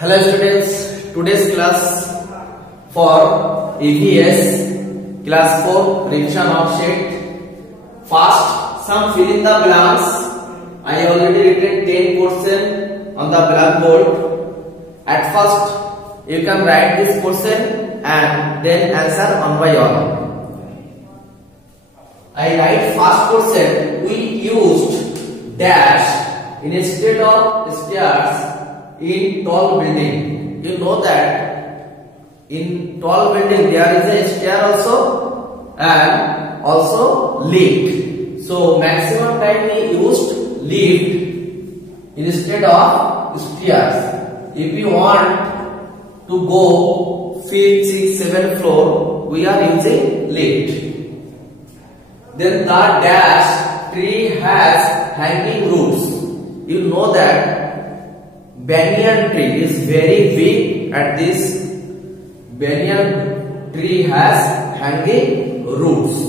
Hello students, today's class for EVS class 4 revision of sheet. First, some fill in the blanks. I already written 10 question on the blackboard. At first, you can write this question and then answer one by one. I write first question. We used dash instead of stairs in tall building. You know that in tall building there is a stair also and also lift. So maximum time we used lift instead of stairs. If you want to go 5th, 6th, 7th floor, we are using lift. Then the dash tree has hanging roots. You know that banyan tree is very big and this banyan tree has hanging roots.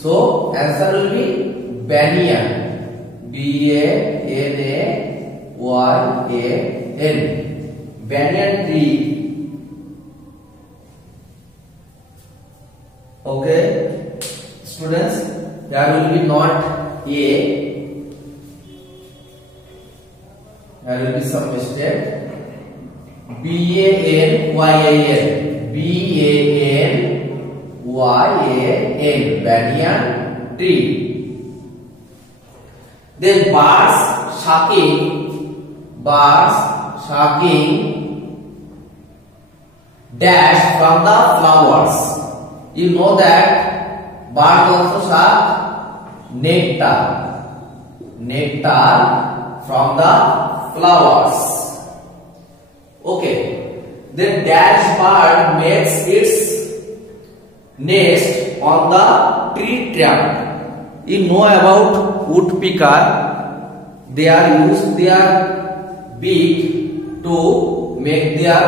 So answer will be banyan. B-A-N-A-Y-A-N. Banyan tree. Okay, students, there will be not A. There will be some mistake. B-A-N-Y-A-N. B-A-N-Y-A-N. Banyan tree. Then birds sharking. Birds sharking. Dash from the flowers. You know that birds also shark nectar. Nectar from the flowers. Okay. The dash bird makes its nest on the tree trunk. You know about woodpecker. They are used their beak to make their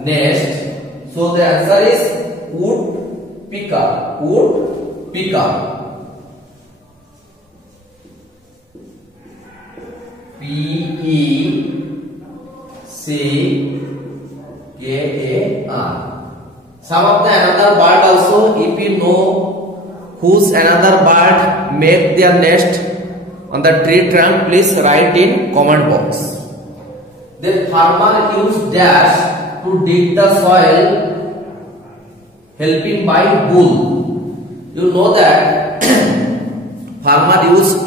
nest. So the answer is woodpecker. Woodpecker. P-E-C-K-A-R. Some of the another bird also, if you know whose another bird make their nest on the tree trunk, please write in comment box. Then farmer use dash to dig the soil, helping by bull. You know that farmer used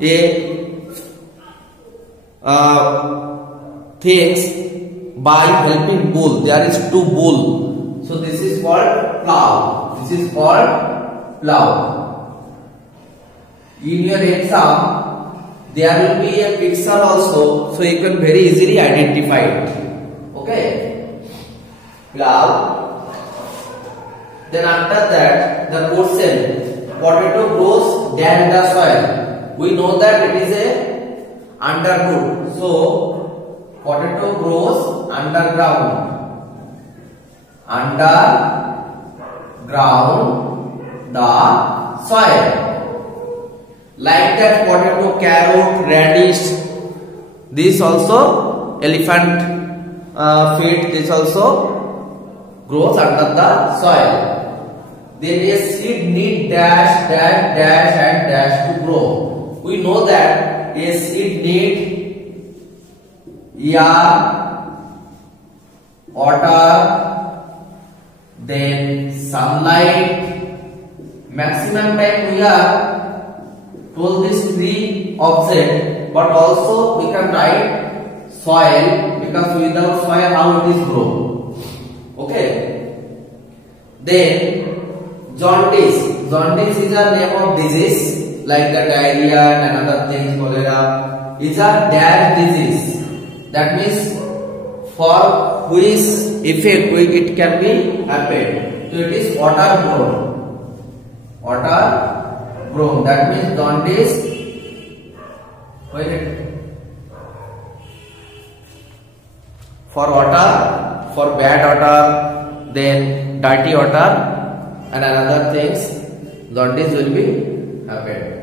a things by helping bull. There is two bull. So this is called plow. This is called plow. In your exam, there will be a picture also, so you can very easily identify it. Okay. Plow. Then after that, the question, potato grows down the soil. We know that it is a underwood. So potato grows underground. Underground the soil. Like that potato, carrot, radish. This also elephant feet. This also grows under the soil. Then a seed need dash, dash, dash and dash to grow. We know that a seed need air, water, then sunlight. Maximum time we are told this three object, but also we can write soil, because without soil how it is grown. Okay. Then jaundice. Jaundice is a name of disease. Like the diarrhea and other things, cholera, is a dash disease. That means for which effect it can be happened. So it is water-borne. Water-borne. That means jaundice. For water, for bad water, then dirty water, and another things, jaundice will be happened.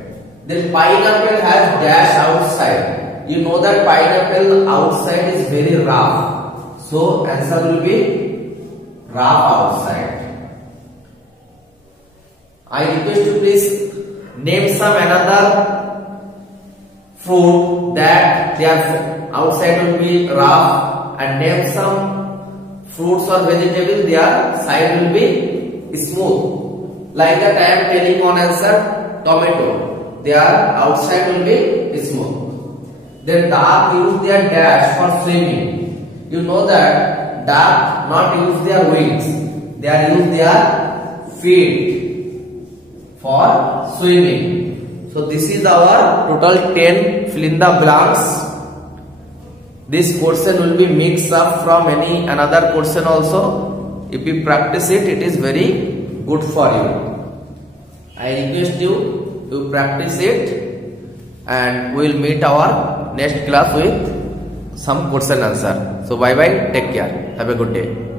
Then pineapple has dash outside. You know that pineapple outside is very rough. So answer will be rough outside. I request you please name some another fruit that their outside will be rough, and name some fruits or vegetables their side will be smooth. Like that I am telling one answer, tomato. Their outside will be smooth. Then duck use their dash for swimming. You know that duck not use their wings, they are use their feet for swimming. So this is our total 10 fill in the blanks. This question will be mixed up from any another question also. If you practice it, it is very good for you. I request you to practice it, and we will meet our next class with some question answer. So bye bye, take care, have a good day.